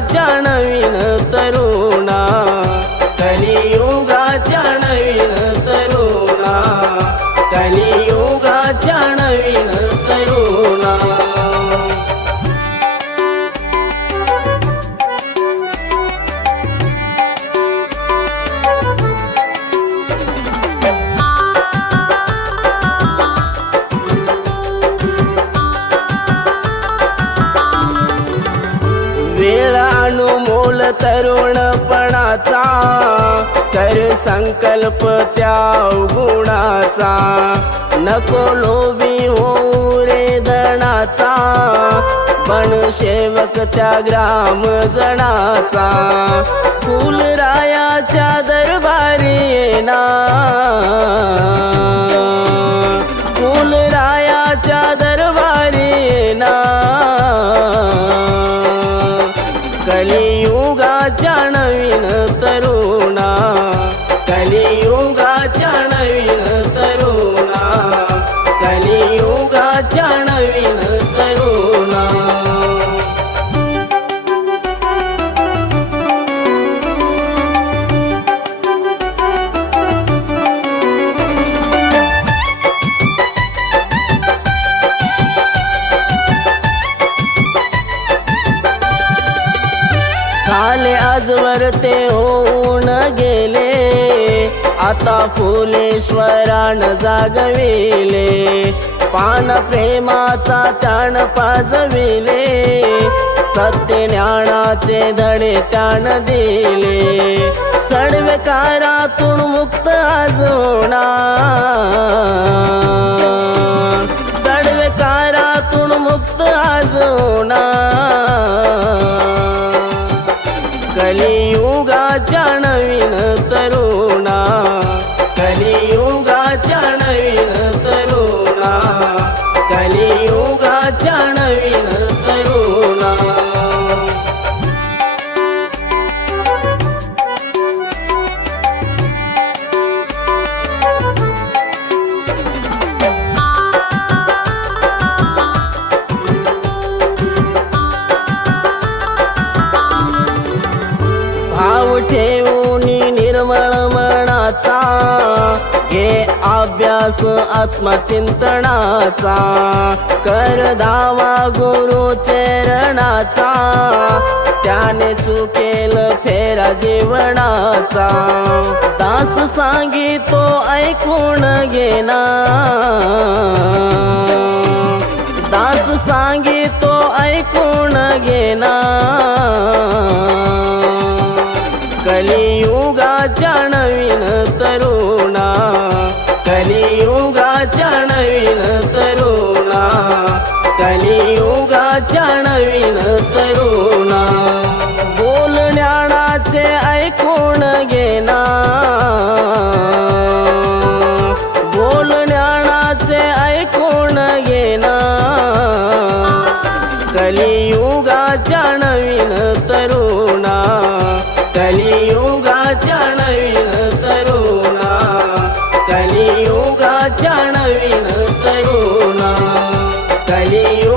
कलियुगाच्या नवीन तरुणा, कलियुगाच्या नवीन तरुणा, कलियुगाच्या नवीन तरुणा। वेळ अनमोल तरुणपणाचा, कर संकल्प त्या गुणाचा, नको लोभी होऊ रे धनाचा, बन सेवक त्या ग्राम जनाचा, फुलरायाच्या दरबारी येणार, फुलरायाच्या दरबारी येणार। कलियुगाच्या नवीन तरुणा, कलियुगाच्या नवीन तरुणा, कलियुगाच्या नवीन तरुणा। झाले आजवर ते होऊन गेले, आता फुलेश्वरान जागविले, पान प्रेमाचा त्यान पाजविले, सत्य ज्ञानाचे धडे त्यान दिले, सडवेकारातून मुक्त आज होणार, सडवेकारातून मुक्त आज होणार। कलियुगाच्या नवीन तरुणा, कलियुगाच्या नवीन तरुणा, कलियुगाच्या नवीन तरुणा। भाव ठेवून निर्मळ मनाचा, घे अभ्यास आत्मचिंतनाचा, कर धावा गुरु चरणाचा, त्याने चुकेल फेरा जीवनाचा, दास सांगितो ऐकून घेना, दास सांगितो ऐकून घेना। कलियुगाच्या नवीन तरुणा, कलियुगाच्या नवीन तरुणा, कलियुगाच्या नवीन तरुणा। बोल ज्ञानाचे ऐकून घेना, बोल ज्ञानाचे ऐकून घेना। कलियुगाच्या नवीन तरुणा, कलियुगाच्या नवीन तरुणा, कलियुगाच्या नवीन तरुणा, कलियुग